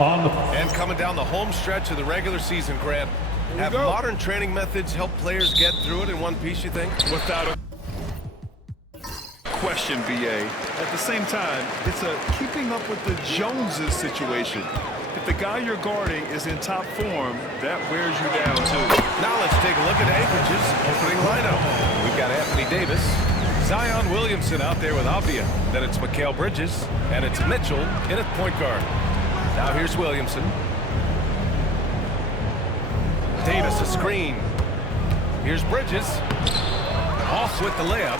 And coming down the home stretch of the regular season, Grant, have modern training methods help players get through it in one piece, you think? Without a question, BA. At the same time, it's a keeping up with the Joneses situation. If the guy you're guarding is in top form, that wears you down too. Now let's take a look at Anchorage's opening lineup. We've got Anthony Davis, Zion Williamson out there with Avdia. Then it's Mikal Bridges, and it's Mitchell in at point guard. Now here's Williamson. Davis a screen. Here's Bridges. Off with the layup.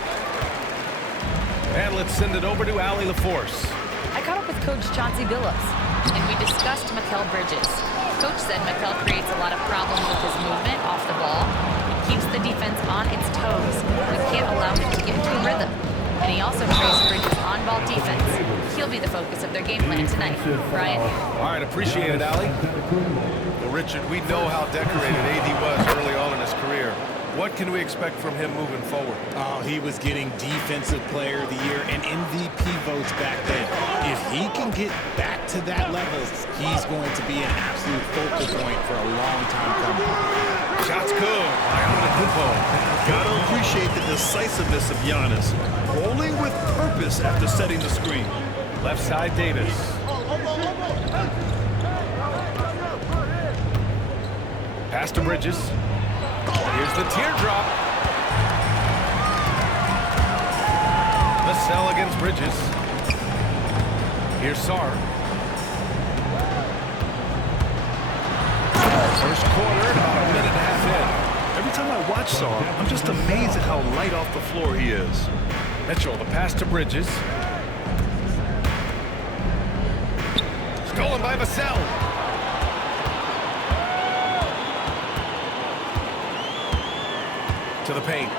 And let's send it over to Allie LaForce. I caught up with Coach Chauncey Billups, and we discussed Mikal Bridges. Coach said Mikal creates a lot of problems with his movement off the ball. He keeps the defense on its toes. We can't allow him to get into a rhythm. And he also praised Bridges' on-ball defense. He'll be the focus of their game plan tonight. Brian? All right, appreciate it, Allie. Well, Richard, we know how decorated AD was early on in his career. What can we expect from him moving forward? Oh, he was getting Defensive Player of the Year and MVP votes back then. If he can get back to that level, he's going to be an absolute focal point for a long time coming. Shots good by Antetokounmpo. Gotta appreciate the decisiveness of Giannis. Rolling with purpose after setting the screen. Left side, Davis. Pass to Bridges. Here's the teardrop. The sell against Bridges. Here's Sarr. First quarter, about a minute and a half in. Every time I watch Sarr, I'm just amazed at how light off the floor he is. Mitchell, the pass to Bridges. Stolen by Vassell. To the paint.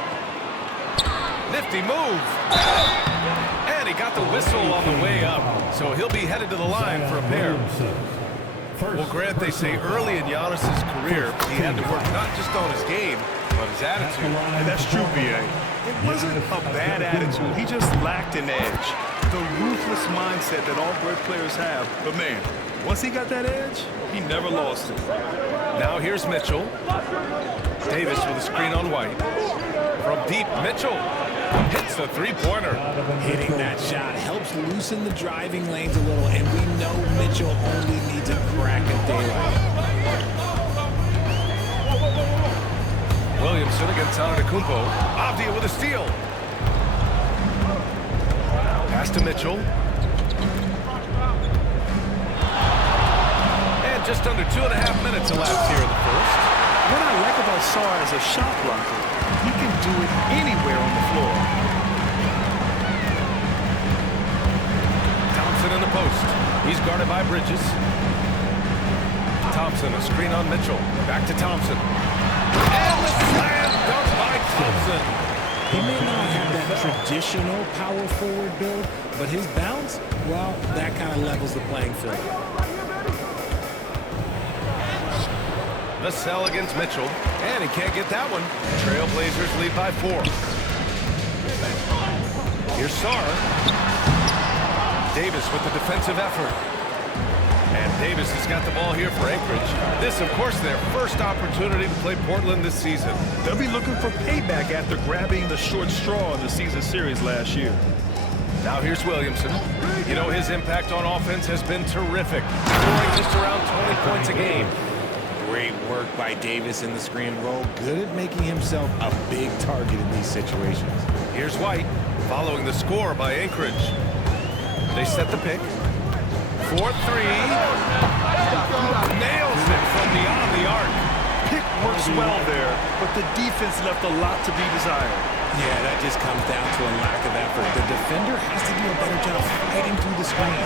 Nifty move. And he got the whistle on the way up. So he'll be headed to the line for a pair. Well, Grant, they say early in Giannis's career, he had to work not just on his game, but his attitude. And that's true, BA. It wasn't a bad attitude. He just lacked an edge. The ruthless mindset that all great players have. But man, once he got that edge, he never lost it. Now here's Mitchell. Davis with a screen on White. From deep, Mitchell hits the three-pointer. Hitting that shot helps loosen the driving lanes a little, and we know Mitchell only needs a crack of daylight. Williamson against Antetokounmpo. Avdia with a steal. Pass to Mitchell. And just under 2.5 minutes elapsed here in the first. What I like about Sarr as a shot blocker, he can do it anywhere on the floor. Thompson in the post. He's guarded by Bridges. Thompson, a screen on Mitchell. Back to Thompson. And the slam dunk by Thompson. He may not have that traditional power forward build, but his bounce, well, that kind of levels the playing field. The sell against Mitchell, and he can't get that one. Trailblazers lead by 4. Here's Sarr. Davis with the defensive effort. And Davis has got the ball here for Anchorage. This, of course, their first opportunity to play Portland this season. They'll be looking for payback after grabbing the short straw in the season series last year. Now here's Williamson. You know, his impact on offense has been terrific, scoring just around 20 points a game. Great work by Davis in the screen roll. Good at making himself a big target in these situations. Here's White, following the score by Anchorage. They set the pick. 4-3. Nails it from beyond the arc. Pick works well there, but the defense left a lot to be desired. Yeah, that just comes down to a lack of effort. The defender has to do a better job fighting through the screen.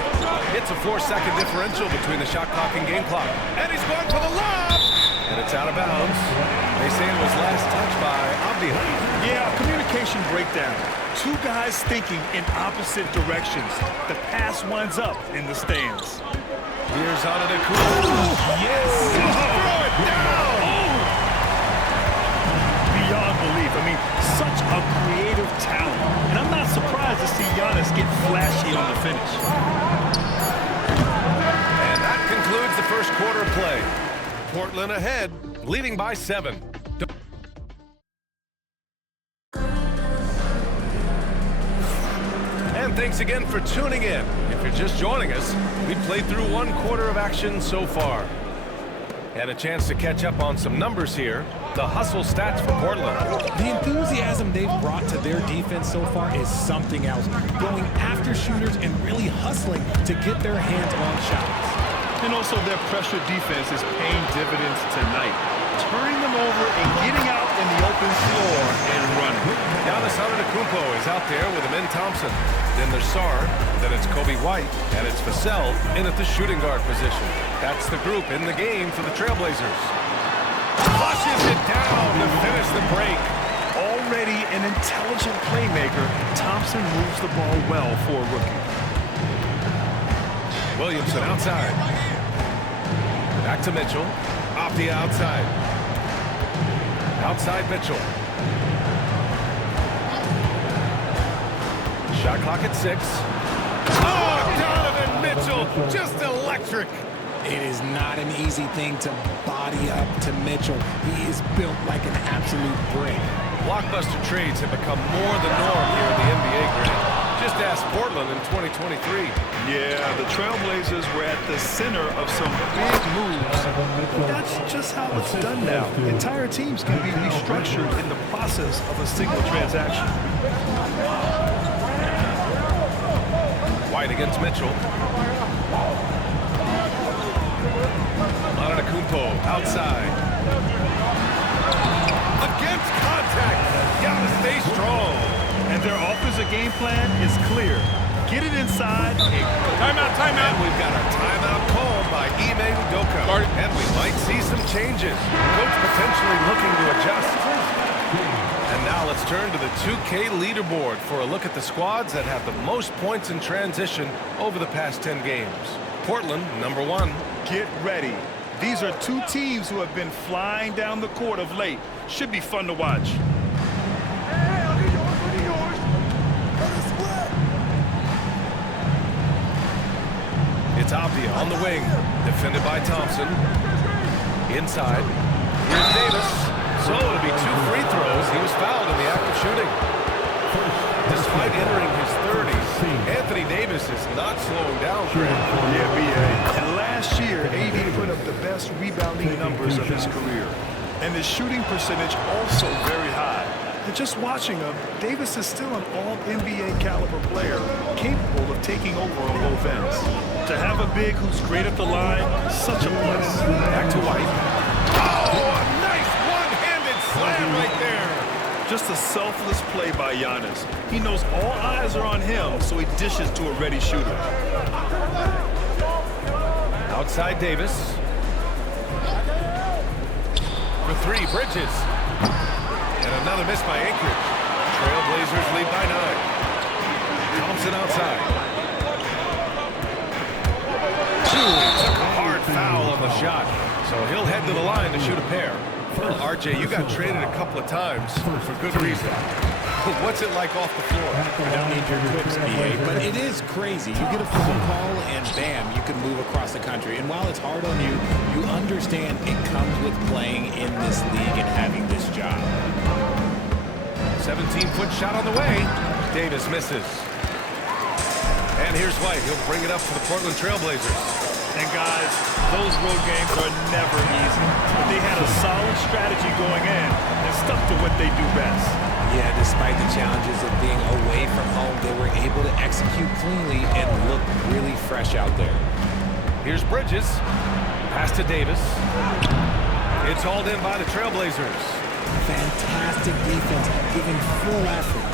It's a 4-second differential between the shot clock and game clock. And he's going for the lob! And it's out of bounds. They say it was last touched by Avdia. Yeah, communication breakdown. Two guys thinking in opposite directions. The pass winds up in the stands. Here's Antetokounmpo. Yes! Throw it down! Beyond belief. I mean, such a creative talent. And I'm not surprised to see Giannis get flashy on the finish. And that concludes Portland ahead, leading by 7. And thanks again for tuning in. If you're just joining us, we've played through 1 quarter of action so far. And a chance to catch up on some numbers here. The hustle stats for Portland. The enthusiasm they've brought to their defense so far is something else. Going after shooters and really hustling to get their hands on shots. And also their pressure defense is paying dividends tonight. Turning them over and getting out in the open floor and running. Giannis Antetokounmpo is out there with Amin Thompson. Then there's Sarr, then it's Kobe White, and it's Vassell in at the shooting guard position. That's the group in the game for the Trailblazers. Flushes it down to finish the break. Already an intelligent playmaker, Thompson moves the ball well for a rookie. Williamson outside. Back to Mitchell. Off the outside. Outside Mitchell. Shot clock at 6. Oh, Donovan Mitchell, just electric. It is not an easy thing to body up to Mitchell. He is built like an absolute brick. Blockbuster trades have become more the norm here in the NBA, Grant. Just ask Portland in 2023. Yeah, the Trailblazers were at the center of some big moves. But that's just how it's done now. Entire teams can be restructured in the process of a single transaction. White against Mitchell. Antetokounmpo outside. Against contact. Gotta stay strong. And their offensive game plan is clear. Get it inside and go. Timeout. And we've got a timeout called by Ime Udoka. And we might see some changes. Coach potentially looking to adjust. And now let's turn to the 2K leaderboard for a look at the squads that have the most points in transition over the past 10 games. Portland, number 1. Get ready. These are 2 teams who have been flying down the court of late. Should be fun to watch. It's Abdia on the wing, defended by Thompson. Inside, here's Davis. So it'll be 2 free throws. He was fouled in the act of shooting. Despite entering his 30s, Anthony Davis is not slowing down, Grant. Yeah, B.A. And last year, AD put up the best rebounding numbers of his career. And his shooting percentage also very high. And just watching him, Davis is still an all-NBA caliber player, capable of taking over on both ends. To have a big who's great at the line, such a plus. Back to White. Oh, a nice one-handed slam right there. Just a selfless play by Giannis. He knows all eyes are on him, so he dishes to a ready shooter. Outside Davis. For 3, Bridges. And another miss by Anchorage. Trailblazers lead by 9. Thompson outside. Took a hard foul on the shot, so he'll head to the line to shoot a pair. Well, RJ, you got traded a couple of times for good reason. What's it like off the floor? I don't need your quips, BA, but it is crazy. You get a phone call and bam, you can move across the country. And while it's hard on you, you understand it comes with playing in this league and having this job. 17-foot shot on the way. Davis misses. And here's White. He'll bring it up for the Portland Trailblazers. And guys, those road games are never easy. But they had a solid strategy going in and stuck to what they do best. Yeah, despite the challenges of being away from home, they were able to execute cleanly and look really fresh out there. Here's Bridges. Pass to Davis. It's hauled in by the Trailblazers. Fantastic defense, giving full effort.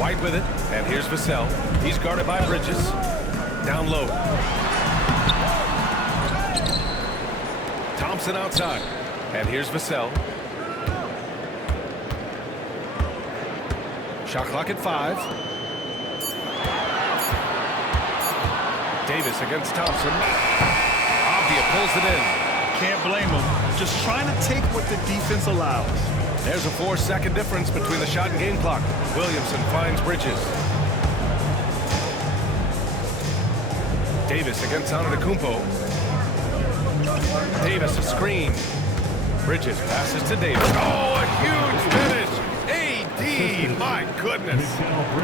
White with it, and here's Vassell. He's guarded by Bridges. Down low. Thompson outside, and here's Vassell. Shot clock at 5. Davis against Thompson. Abdia pulls it in. Can't blame him. Just trying to take what the defense allows. There's a 4-second difference between the shot and game clock. Williamson finds Bridges. Davis against Antetokounmpo. Davis a screen. Bridges passes to Davis. Oh, a huge finish. AD, my goodness.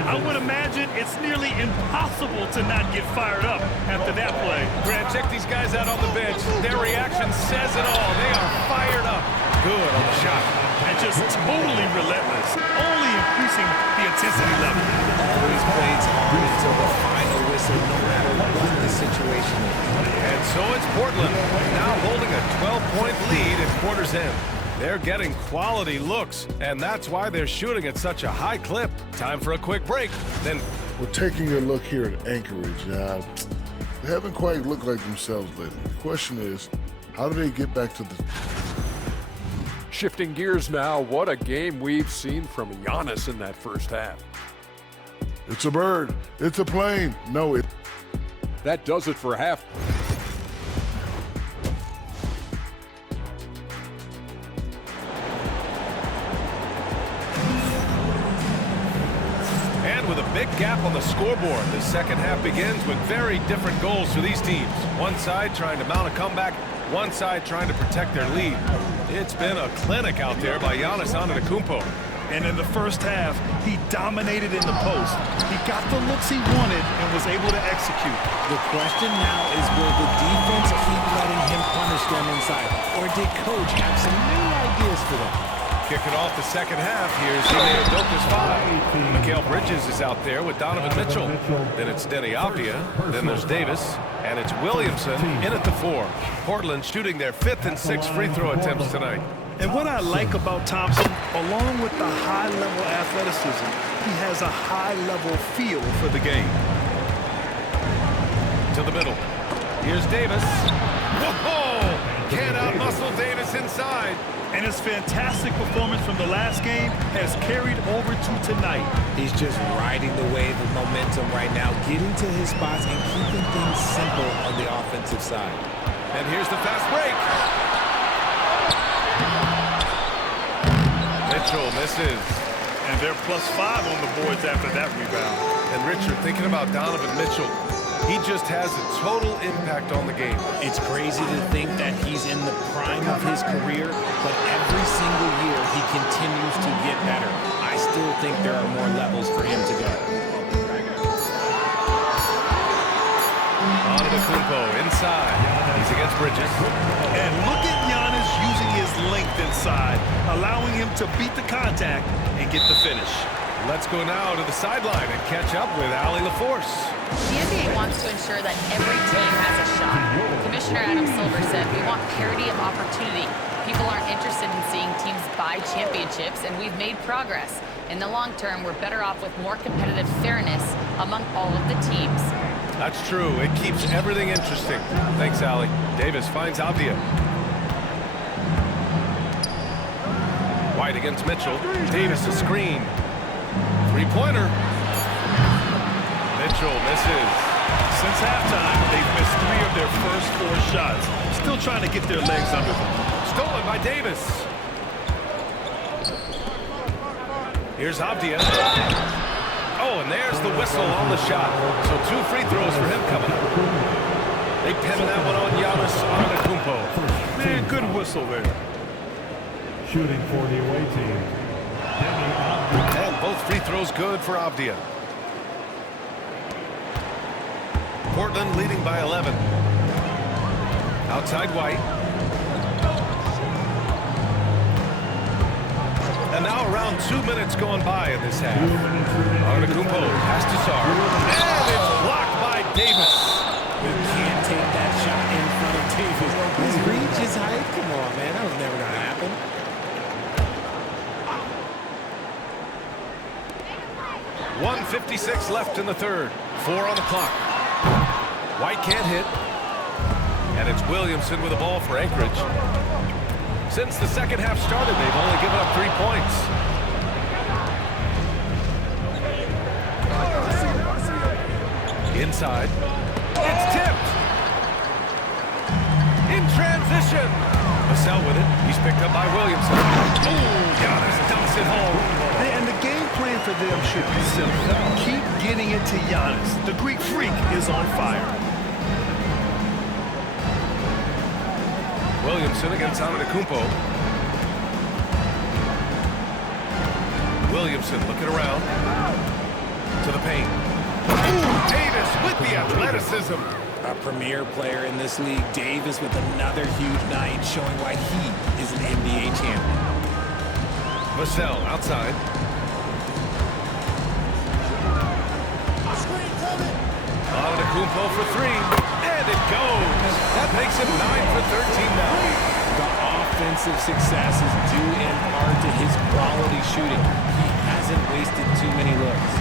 I would imagine it's nearly impossible to not get fired up after that play. Grant, check these guys out on the bench. Their reaction says it all. They are fired up. Good on the shot. And just totally relentless, only increasing the intensity level. Always plays hard until the final whistle, no matter what the situation is. And so it's Portland, now holding a 12-point lead at quarter's end. They're getting quality looks, and that's why they're shooting at such a high clip. Time for a quick break. Then we're taking a look here at Anchorage. They haven't quite looked like themselves lately. The question is, how do they get back to the... Shifting gears now, what a game we've seen from Giannis in that first half. It's a bird. It's a plane. No, it... That does it for half. and with a big gap on the scoreboard, the second half begins with very different goals for these teams. One side trying to mount a comeback, one side trying to protect their lead. It's been a clinic out there by Giannis Antetokounmpo. And in the first half, he dominated in the post. He got the looks he wanted and was able to execute. The question now is, will the defense keep letting him punish them inside? Or did Coach have some new ideas for them? Kicking off the second half, here's Ime Udoka's 5. Mikal Bridges is out there with Donovan Mitchell. Then it's Denny Avdia. Then there's Davis. And it's Williamson in at the 4. Portland shooting their 5th and 6th free throw attempts tonight. And what I like about Thompson, along with the high-level athleticism, he has a high-level feel for the game. To the middle. Here's Davis. Whoa! Can't out-muscle Davis inside. And his fantastic performance from the last game has carried over to tonight. He's just riding the wave of momentum right now, getting to his spots and keeping things simple on the offensive side. And here's the fast break. Mitchell misses. And they're +5 on the boards after that rebound. And Richard, thinking about Donovan Mitchell, he just has a total impact on the game. It's crazy to think that he's in the prime of his career, but every single year he continues to get better. I still think there are more levels for him to go. Antetokounmpo inside. He's against Bridges. And look at Giannis using his length inside, allowing him to beat the contact and get the finish. Let's go now to the sideline and catch up with Allie LaForce. The NBA wants to ensure that every team has a shot. Commissioner Adam Silver said, "We want parity of opportunity. People aren't interested in seeing teams buy championships, and we've made progress. In the long term, we're better off with more competitive fairness among all of the teams." That's true. It keeps everything interesting. Thanks, Allie. Davis finds Avdia. White against Mitchell. Davis a screen. Three-pointer. Mitchell misses. Since halftime, they've missed 3 of their first 4 shots. Still trying to get their legs under them. Stolen by Davis. Here's Avdia. Oh, and there's the whistle on the shot. So 2 free throws for him coming up. They pin that one on Giannis Antetokounmpo. Man, good whistle there. Shooting for the away team. And both free throws good for Avdia. Portland leading by 11. Outside White. And now around 2 minutes going by in this half. Antetokounmpo pass to Sarr. And it's blocked by Davis. You can't take that shot in front of Davis. His reach is height. Come on, man. That was never going to happen. .156 left in the third. 4 on the clock. White can't hit. And it's Williamson with the ball for Anchorage. Since the second half started, they've only given up 3 points. Inside. It's tipped. In transition. Vassell with it. He's picked up by Williamson. Oh, Giannis dumps it home. And the game plan for them should be simple. Keep getting it to Giannis. The Greek Freak is on fire. Williamson against Antetokounmpo. Williamson looking around to the paint. Ooh, Davis with the athleticism. A premier player in this league, Davis with another huge night, showing why he is an NBA champion. Vassell outside. Antetokounmpo for three, and it goes. That makes him 9 for 13 now. The offensive success is due in part to his quality shooting. He hasn't wasted too many looks.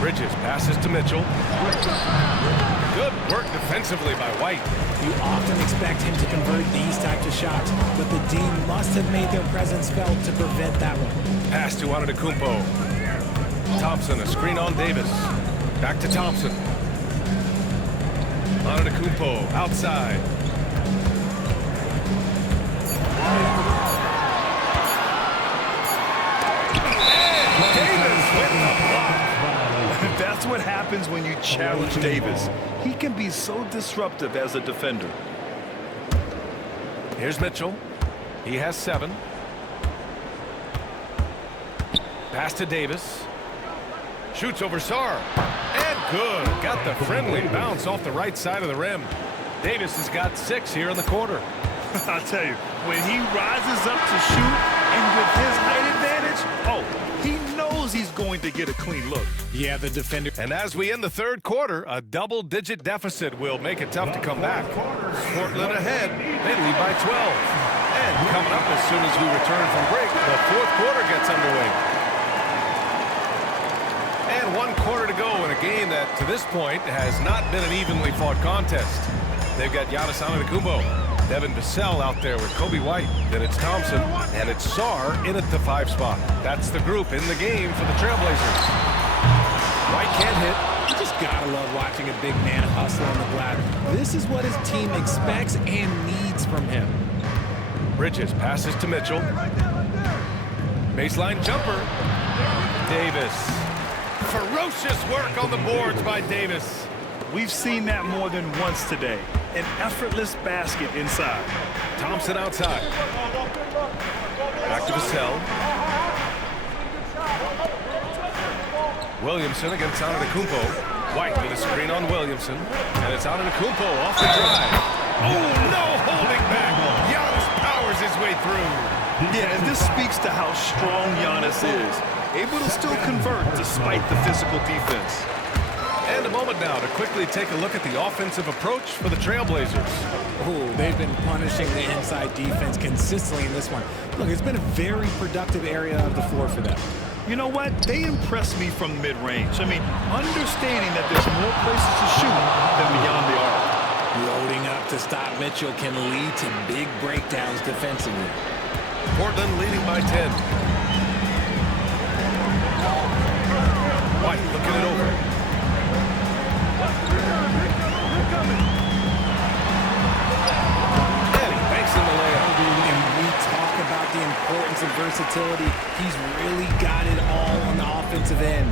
Bridges passes to Mitchell. Good work defensively by White. You often expect him to convert these types of shots, but the D must have made their presence felt to prevent that one. Pass to Antetokounmpo. Thompson, a screen on Davis. Back to Thompson. Antetokounmpo outside. And Davis with the block. That's what happens when you challenge Davis. He can be so disruptive as a defender. Here's Mitchell. He has 7. Pass to Davis. Shoots over Sarr. And good. Got the friendly bounce off the right side of the rim. Davis has got 6 here in the quarter. I'll tell you, when he rises up to shoot and with his height advantage, oh, he knows he's going to get a clean look. Yeah, the defender. And as we end the third quarter, a double-digit deficit will make it tough to come back. Portland ahead. They lead by 12. And coming up as soon as we return from break, the fourth quarter gets underway. And 1 quarter to go in a game that, to this point, has not been an evenly fought contest. They've got Giannis Antetokounmpo, Devin Vassell out there with Kobe White. Then it's Thompson, and it's Sarr in at the 5 spot. That's the group in the game for the Trailblazers. White can't hit. You just gotta love watching a big man hustle on the glass. This is what his team expects and needs from him. Bridges passes to Mitchell. Baseline jumper. Davis. Ferocious work on the boards by Davis. We've seen that more than once today. An effortless basket inside. Thompson outside. Back to Vassell. Williamson against Antetokounmpo. White with a screen on Williamson. And it's Antetokounmpo off the drive. Oh, no holding back. Giannis powers his way through. Yeah, and this speaks to how strong Giannis is. Able to still convert despite the physical defense. And a moment now to quickly take a look at the offensive approach for the Trailblazers. Oh, they've been punishing the inside defense consistently in this one. Look, it's been a very productive area of the floor for them. You know what? They impress me from mid-range. I mean, understanding that there's more places to shoot than beyond the arc. Loading up to stop Mitchell can lead to big breakdowns defensively. Portland leading by 10. White looking it over. And he banks in the layup. And we talk about the importance of versatility. He's really got it all on the offensive end.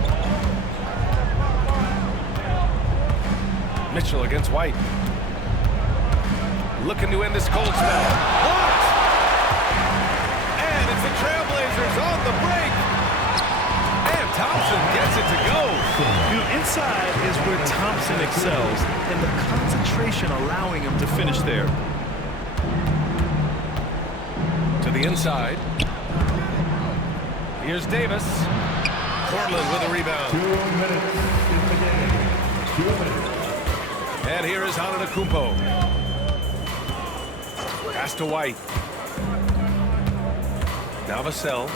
Mitchell against White. Looking to end this cold spell. Blocked! And it's the Trailblazers on the break. And Thompson gets it to go. You know, inside is where Thompson excels, and the concentration allowing him to finish there. To the inside. Here's Davis. Portland with a rebound. 2 minutes in the game. 2 minutes. And here is Antetokounmpo. Pass to White. Now Vassell.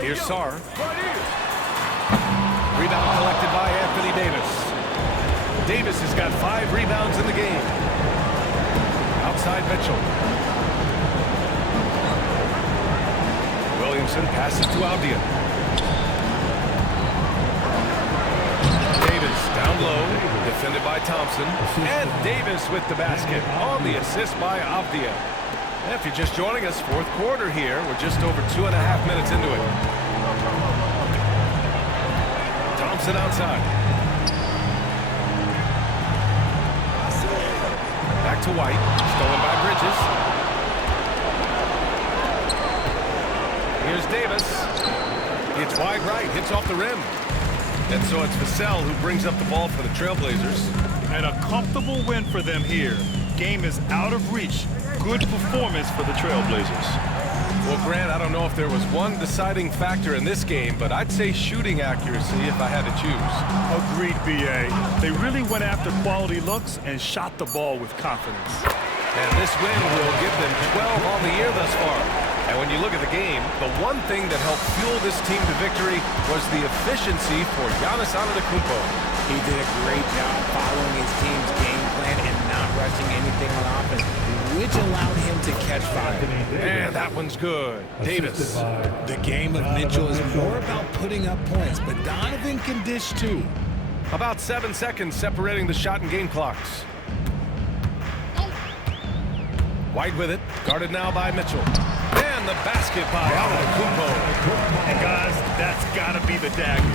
Here's Sarr. Rebound collected by Anthony Davis. Davis has got 5 rebounds in the game. Outside Mitchell. Williamson passes to Avdia. Davis down low, defended by Thompson. And Davis with the basket on the assist by Avdia. If you're just joining us, fourth quarter here. We're just over 2.5 minutes into it. Thompson outside. to White. Stolen by Bridges. Here's Davis. It's wide right. Hits off the rim. And so it's Vassell who brings up the ball for the Trailblazers. And a comfortable win for them here. Game is out of reach. Good performance for the Trailblazers. Well, Grant, I don't know if there was one deciding factor in this game, but I'd say shooting accuracy if I had to choose. Agreed, B.A. They really went after quality looks and shot the ball with confidence. And this win will give them 12 on the year thus far. And when you look at the game, the one thing that helped fuel this team to victory was the efficiency for Giannis Antetokounmpo. He did a great job following his team's game plan and not rushing anything on offense, which allowed him to catch fire. And that one's good. Davis. The game of Mitchell is more about putting up points, but Donovan can dish too. About 7 seconds separating the shot and game clocks. White with it, guarded now by Mitchell. And the basket by Antetokounmpo. And guys, that's got to be the dagger.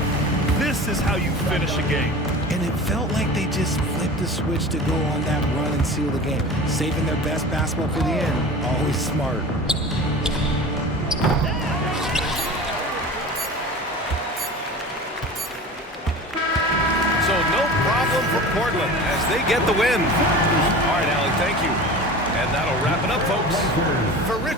This is how you finish a game. And it felt like they just flipped the switch to go on that run and seal the game. Saving their best basketball for the end. Always smart. So no problem for Portland as they get the win. All right, Allie, thank you. And that'll wrap it up, folks. For Rick.